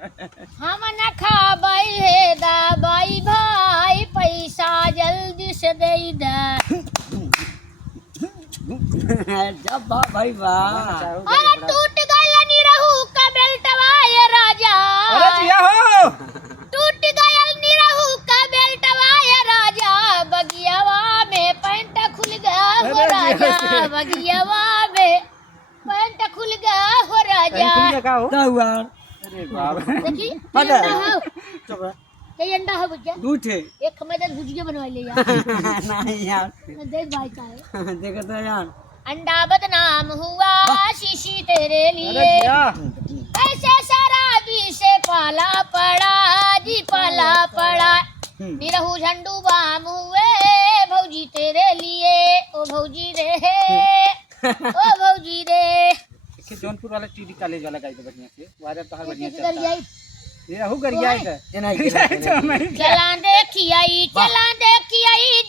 हम न खाबई हे दवाई भाई पैसा जल्दी से दे दे। जब भाई वाह अरे टूट गइल निरहू का बेल्टवा ये राजा। अरे जिया हो टूट गइल निरहू का बेल्टवा ये राजा। बगियावा में पैंट खुल गया हो राजा। बगियावा में पैंट खुल गया हो राजा। का हो क्या हुआ अरे बाप देखी पता है। चुप रह। ये अंडा है भुजिया दूध है एक खमेदन भुजिया बनवा ले यार। नहीं यार देख भाई का है देखो तो यार अंडा बदनाम हुआ शीशी तेरे अरे लिए। जिया ऐसे शराबी से पाला पड़ा जी पाला पड़ा। निरहू झंडू बाम हुए भौजी तेरे लिए। ओ भौजी रे ओ भौजी रे। के जौनपुर वाला टीडी कॉलेज वाला गाई तो बढ़िया से वारे तो हर बढ़िया इधर चलता जाई ये रहू गरिया है ये नहीं तो मैं चला देखियाई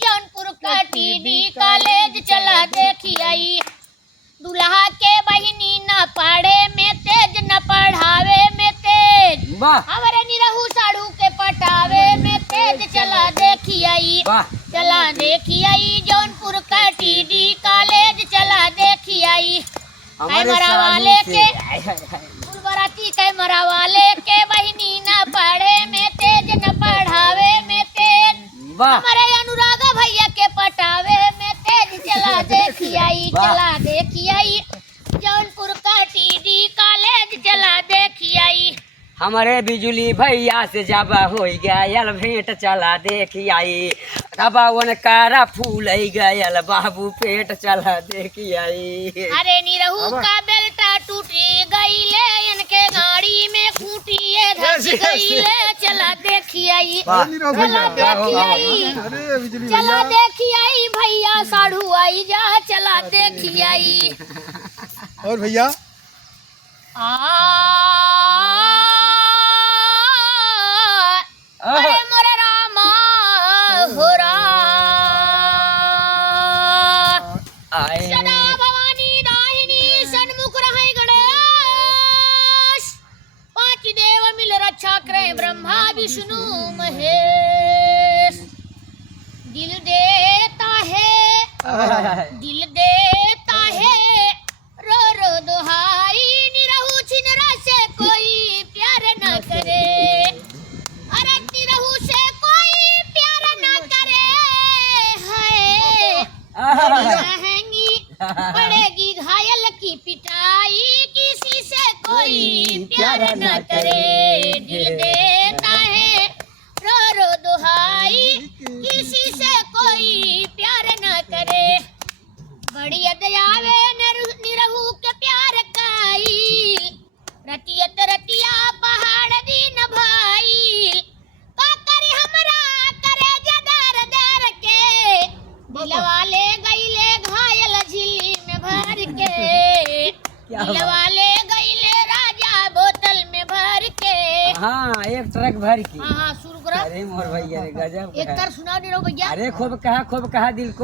जौनपुर का टीडी कॉलेज चला देखियाई। दुल्हा के बहिनी न पढ़े में तेज न पढ़ावे में तेज। वाह हमारे निरहू साड़ू के पटावे में तेज चला देखियाई। वाह चला देखियाई जौनपुर का टीडी कॉलेज चला देखियाई। कैमरा वाले के फुलबराती कैमरा वाले के बहिनी न पढ़े में तेज न पढ़ावे में तेज। वाह हमारे अनुराग भैया के पटावे में तेज चला देखियाई। वाह। चला देखियाई जौनपुर का टीडी कॉलेज चला देखियाई। हमारे बिजुली भैया से जब हो गयल भेंट चला देखी आई। तब उनकारा फूल गयल बाबू पेट चला देखी आई। अरे निरहू का बेल्टा टूटी गईले इनके गाड़ी में खूंटिए धस गईले चला देखियाई। वाह। चला देखियाई चला देखियाई भैया साढ़ू आई जा चला देखियाई। और भैया अरे मोरे रामा हो आए सदा भवानी दाहिनी सन्मुख रहे गणेश। पांच देव मिल रक्षा करे ब्रह्मा विष्णु महेश। दिल देता है रो रो दुहाई। निरहू छिनरा से कोई प्यार न करे। अरे निरहू से कोई प्यार न करे है। रहेंगी पड़ेगी घायल की पिटाई। किसी से कोई प्यार न करे। दिल देता है रो रो दुहाई। किसी से कोई प्यार न करे। बड़ी दयावे निरहू के प्यार काई। रतियत रतिया पहाड़ दीन भाई। का करी हमरा करे जदार दर के। दिलवाले गईले घायल झिल्ली में भर के। दिलवाले गईले राजा बोतल में भर के। हाँ एक ट्रक भर की हाँ शुरू करो। अरे मोर भैया रे गजब एक कर सुना दे रहो भैया। अरे खूब कहा दिल को